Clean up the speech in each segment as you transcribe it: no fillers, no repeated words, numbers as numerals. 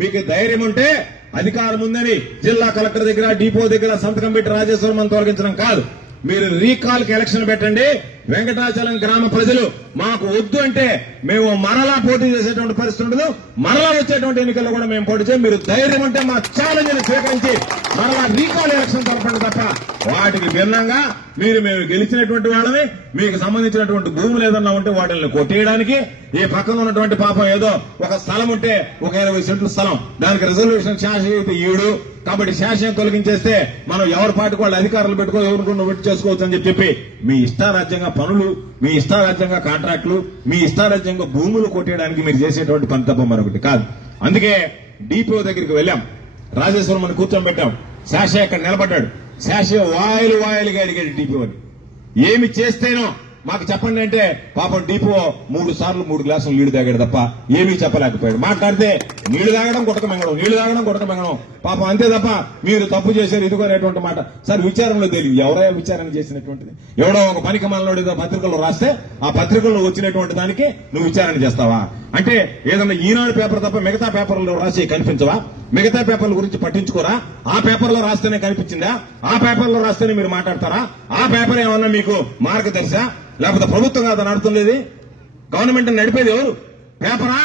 మీకు ధైర్యం ఉంటే అధికారం ఉందని జిల్లా కలెక్టర్ దగ్గర డిపో దగ్గర సంతకం పెట్టి రాజేశ్వరం తొలగించడం కాదు. మీరు రీకాల్ కి ఎలక్షన్ పెట్టండి. వెంకటాచలం గ్రామ ప్రజలు మాకు వద్దు అంటే మేము మరలా పోటీ చేసేటువంటి పరిస్థితి ఉండదు. మరలా వచ్చేటువంటి ఎన్నికల్లో కూడా మేము పోటీ చేయం. మీరు ధైర్యం ఉంటే మా ఛాలెంజ్ ని స్వీకరించి మరలా రీకాల్ ఎలక్షన్ జరపండి తప్ప వాటికి భిన్నంగా మేము గెలిచినటువంటి వాళ్ళని మీకు సంబంధించినటువంటి భూములు ఏదన్నా ఉంటే వాటిని కొట్టేయడానికి ఈ పక్కన ఉన్నటువంటి పాపం ఏదో ఒక స్థలం ఉంటే ఒక 20 సెంట్ల స్థలం దానికి రిజర్వేషన్ శాసనం ఈడు కాబట్టి శాసనం తొలగించేస్తే మనం ఎవరి పాటికి వాళ్ళు అధికారులు పెట్టుకో ఎవరికొన్న పెట్టి చేసుకోవచ్చు అని చెప్పి మీ ఇష్టారాజ్యంగా పనులు, మీ ఇష్టారాజ్యంగా కాంట్రాక్టులు, మీ ఇష్టారాజ్యంగా భూములు కొట్టేయడానికి మీరు చేసేటువంటి పని తప్ప మరొకటి కాదు. అందుకే డిపో దగ్గరికి వెళ్ళాం, రాజేశ్వరం అని కూర్చోబెట్టాం. శాసే అక్కడ నిలబడ్డాడు. శాసే వాయిలుగా అడిగాడు డిపో అని. ఏమి చేస్తేనో మాకు చెప్పండి అంటే పాపం డిపో 3 సార్లు 3 గ్లాసులు నీళ్లు తాగాడు తప్ప ఏమీ చెప్పలేకపోయాడు. మాట్లాడితే నీళ్లు తాగడం గుటక మెంగడం పాపం అంతే తప్ప మీరు తప్పు చేశారు ఇదిగోనేటువంటి మాట. సార్ విచారణలో తెలియదు ఎవరైనా విచారణ చేసినటువంటిది. ఎవడో ఒక పనికి మనలోడు ఏదో పత్రికల్లో రాస్తే ఆ పత్రికల్లో వచ్చినటువంటి దానికి నువ్వు విచారణ చేస్తావా అంటే ఏదన్నా ఈనాడు పేపర్ తప్ప మిగతా పేపర్లో రాసి కనిపించవా? మిగతా పేపర్ల గురించి పట్టించుకోరా? ఆ పేపర్లో రాస్తేనే కనిపించిందా? ఆ పేపర్లో రాస్తేనే మీరు మాట్లాడతారా? ఆ పేపర్ ఏమన్నా మీకు మార్గదర్శా లేకపోతే ప్రభుత్వం కాదా నడుపుతున్నది? గవర్నమెంట్ నడిపేది ఎవరు? పేపరా?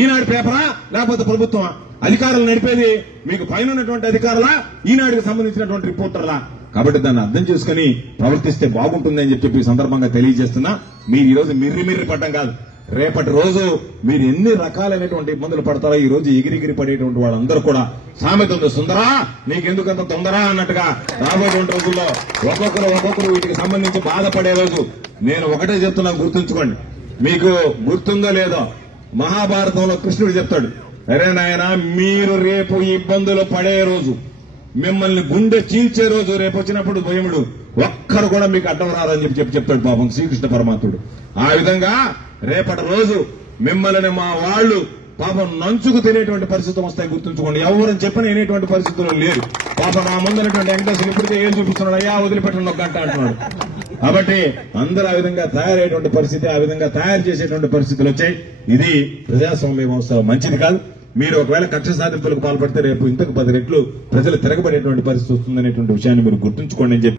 ఈనాడు పేపరా లేకపోతే ప్రభుత్వమా? అధికారులు నడిపేది మీకు పైన ఉన్నటువంటి అధికారులా ఈనాడుకి సంబంధించినటువంటి రిపోర్టర్లా? కాబట్టి దాన్ని అర్థం చేసుకుని ప్రవర్తిస్తే బాగుంటుందని చెప్పి ఈ సందర్భంగా తెలియజేస్తున్నా. మీరు ఈ రోజు మిర్రి పడ్డం కాదు, రేపటి రోజు మీరు ఎన్ని రకాలైనటువంటి ఇబ్బందులు పడతారో ఈ రోజు ఎగిరిగిరి పడేటువంటి వాళ్ళందరూ కూడా సామెత ఉంది, సుందరా నీకెందుకంత తొందర అన్నట్టుగా రాబోయేటువంటి రోజుల్లో ఒక్కొక్కరు వీటికి సంబంధించి బాధపడే రోజు. నేను ఒకటే చెప్తున్నాను, గుర్తుంచుకోండి. మీకు గుర్తుందో లేదో మహాభారతంలో కృష్ణుడు చెప్తాడు, అరే నాయన మీరు రేపు ఇబ్బందులు పడే రోజు, మిమ్మల్ని గుండె చీల్చే రోజు రేపు వచ్చినప్పుడు భయముడు ఒక్కరు కూడా మీకు అడ్డం రాదని చెప్తాడు పాపం శ్రీకృష్ణ పరమాత్ముడు. ఆ విధంగా రేపటి రోజు మిమ్మల్ని మా వాళ్ళు పాపం నంచుకు తినేటువంటి పరిస్థితులు వస్తాయి. గుర్తుంచుకోండి. ఎవరని చెప్పిన వినేటువంటి పరిస్థితులు లేదు. పాపం నా ముందున్నటువంటి వెంకటేశ్వర ఇప్పటికే ఏం చూపిస్తున్నాడు, అయ్యా వదిలిపెట్టండి ఒక గంట అంటున్నాడు. కాబట్టి అందరూ ఆ విధంగా తయారయ్యేటువంటి పరిస్థితి, ఆ విధంగా తయారు చేసేటువంటి పరిస్థితులు వచ్చాయి. ఇది ప్రజాస్వామ్య వ్యవస్థ మంచిది కాదు. మీరు ఒకవేళ కక్ష సాధింపులకు పాల్పడితే రేపు ఇంతకు 10 రెట్లు ప్రజలు తిరగబడేటువంటి పరిస్థితి వస్తుందనేటువంటి విషయాన్ని మీరు గుర్తుంచుకోండి అని చెప్పి